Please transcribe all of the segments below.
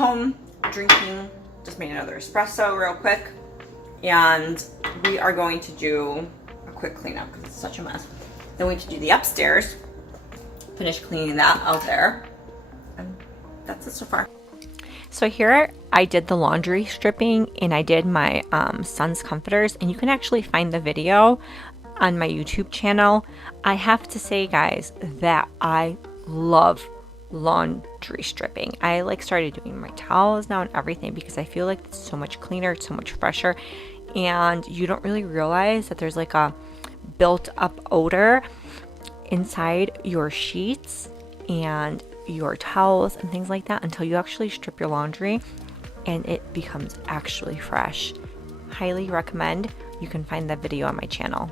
home drinking, just made another espresso real quick, and we are going to do a quick cleanup because it's such a mess. Then we can do the upstairs, finish cleaning that out there, and that's it so far. So here I did the laundry stripping and I did my son's comforters, and you can actually find the video on my YouTube channel. I have to say, guys, that I love laundry stripping. I like started doing my towels now and everything because I feel like it's so much cleaner, it's so much fresher, and you don't really realize that there's like a built up odor inside your sheets and your towels and things like that until you actually strip your laundry and it becomes actually fresh. Highly recommend. You can find that video on my channel.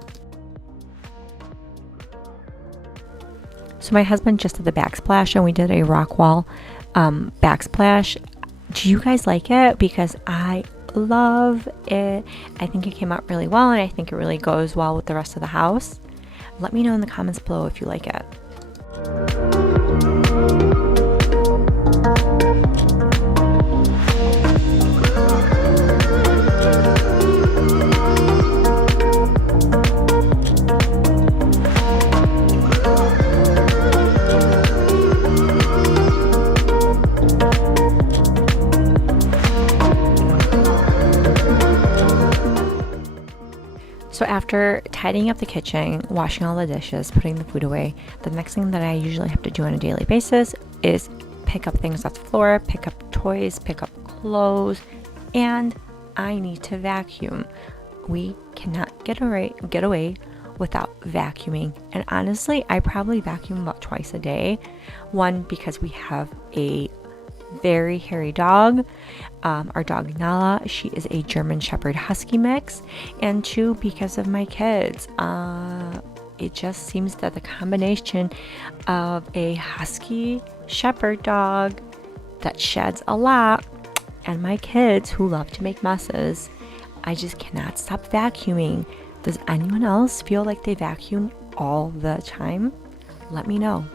So my husband just did the backsplash and we did a rock wall backsplash. Do you guys like it? Because I love it. I think it came out really well and I think it really goes well with the rest of the house. Let me know in the comments below if you like it. So after tidying up the kitchen, washing all the dishes, putting the food away, the next thing that I usually have to do on a daily basis is pick up things off the floor, pick up toys, pick up clothes, and I need to vacuum. We cannot get away without vacuuming. And honestly, I probably vacuum about twice a day. One, because we have a very hairy dog. Our dog Nala, she is a German Shepherd Husky mix, and two, because of my kids. It just seems that the combination of a Husky Shepherd dog that sheds a lot and my kids who love to make messes, I just cannot stop vacuuming. Does anyone else feel like they vacuum all the time? Let me know.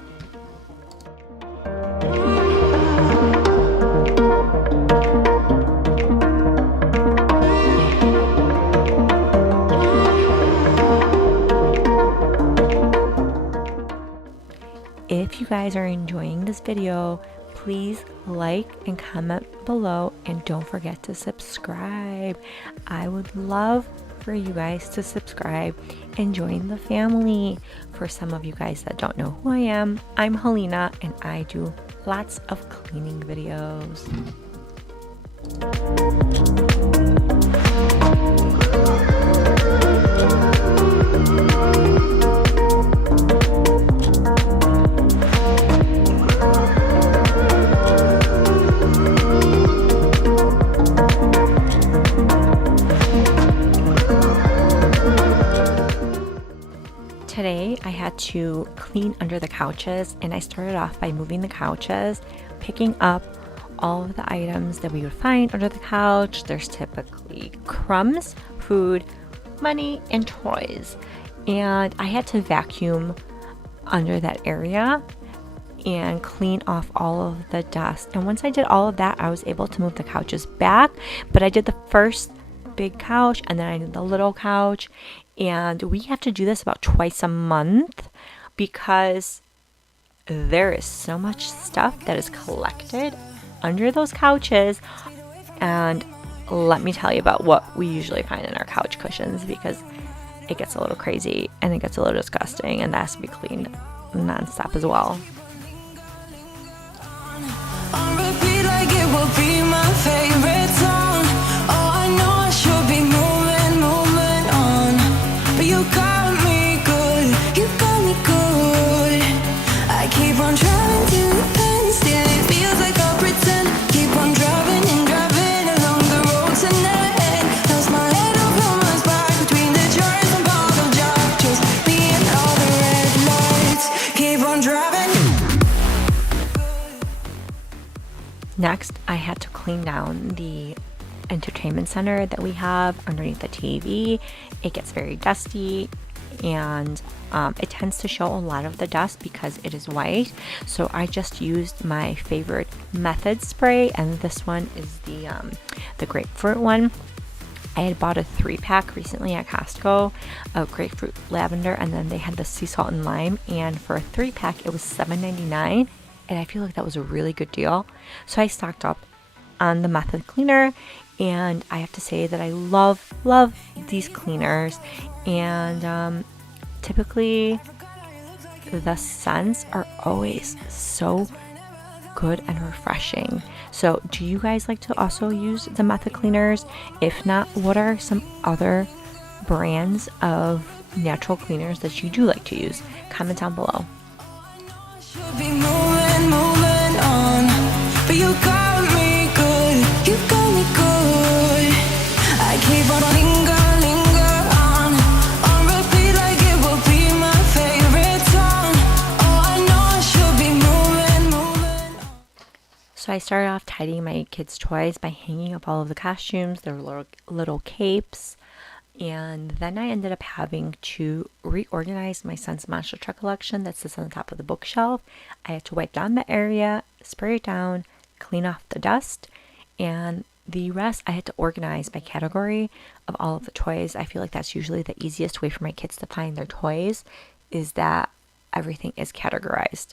If you guys are enjoying this video, please like and comment below, and don't forget to subscribe. I would love for you guys to subscribe and join the family. For some of you guys that don't know who I am, I'm Halina and I do lots of cleaning videos. Today I had to clean under the couches, and I started off by moving the couches, picking up all of the items that we would find under the couch. There's typically crumbs, food, money, and toys. And I had to vacuum under that area and clean off all of the dust. And once I did all of that, I was able to move the couches back. But I did the first big couch and then I did the little couch. And we have to do this about twice a month because there is so much stuff that is collected under those couches. And let me tell you about what we usually find in our couch cushions, because it gets a little crazy and it gets a little disgusting, and that has to be cleaned non-stop as well. On repeat like it will be my favorite song. Oh, I know I should be moving on, but you got me good, you got me good. I keep on driving to the pen, still it feels like I'll pretend. Keep on driving and driving along the road tonight. Lost my head over my back between the joys and part of job. Just me and all the red lights. Keep on driving. Next, I had to clean down the entertainment center that we have underneath the TV. It gets very dusty, and it tends to show a lot of the dust because it is white. So I just used my favorite Method spray, and this one is the grapefruit one. I had bought a 3-pack recently at Costco of grapefruit, lavender, and then they had the sea salt and lime, and for a 3-pack it was $7.99, and I feel like that was a really good deal. So I stocked up on the Method cleaner, and I have to say that I love these cleaners, and typically the scents are always so good and refreshing. So do you guys like to also use the Method cleaners? If not, what are some other brands of natural cleaners that you do like to use? Comment down below. Should be moving on, but you got me good, you got me good. I keep on linger on repeat like it will be my favorite song. Oh, I know I should be moving on. So I started off tidying my kids' toys by hanging up all of the costumes, their little capes, and then I ended up having to reorganize my son's monster truck collection that sits on the top of the bookshelf. I had to wipe down the area, spray it down, clean off the dust, and the rest I had to organize by category of all of the toys. I feel like that's usually the easiest way for my kids to find their toys, is that everything is categorized.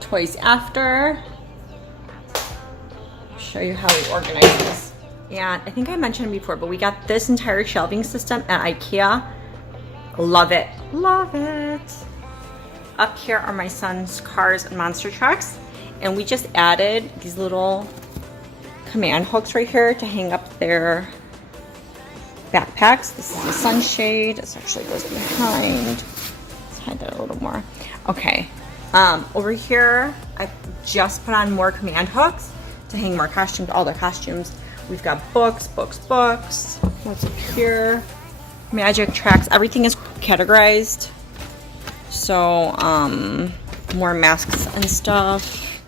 Toys after. Show you how we organize this. And I think I mentioned before, but we got this entire shelving system at IKEA. Love it. Love it. Up here are my son's cars and monster trucks. And we just added these little command hooks right here to hang up their backpacks. This is the sunshade. This actually goes behind. Let's hide that a little more. Okay. Over here, I just put on more command hooks to hang more costumes, all their costumes. We've got books. What's up here? Magic tracks. Everything is categorized. So, more masks and stuff.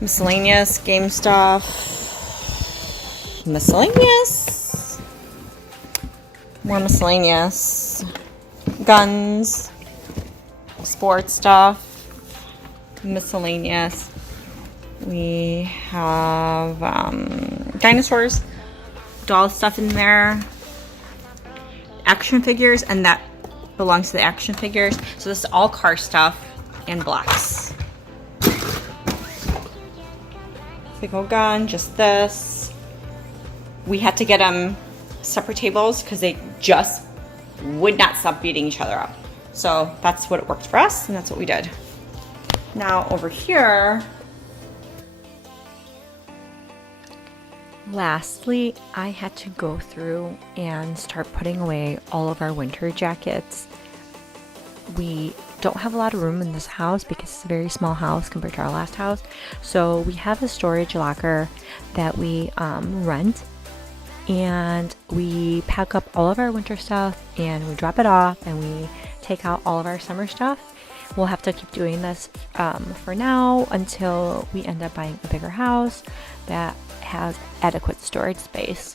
Miscellaneous game stuff. Miscellaneous. More miscellaneous. Guns. Sports stuff. Miscellaneous. We have dinosaurs, doll stuff in there, action figures, and that belongs to the action figures. So this is all car stuff and blocks. Big old gun, just this. We had to get them separate tables because they just would not stop beating each other up. So that's what it worked for us, and that's what we did. Now over here, lastly, I had to go through and start putting away all of our winter jackets. We don't have a lot of room in this house because it's a very small house compared to our last house. So we have a storage locker that we rent, and we pack up all of our winter stuff and we drop it off, and we take out all of our summer stuff. We'll have to keep doing this for now until we end up buying a bigger house that has adequate storage space.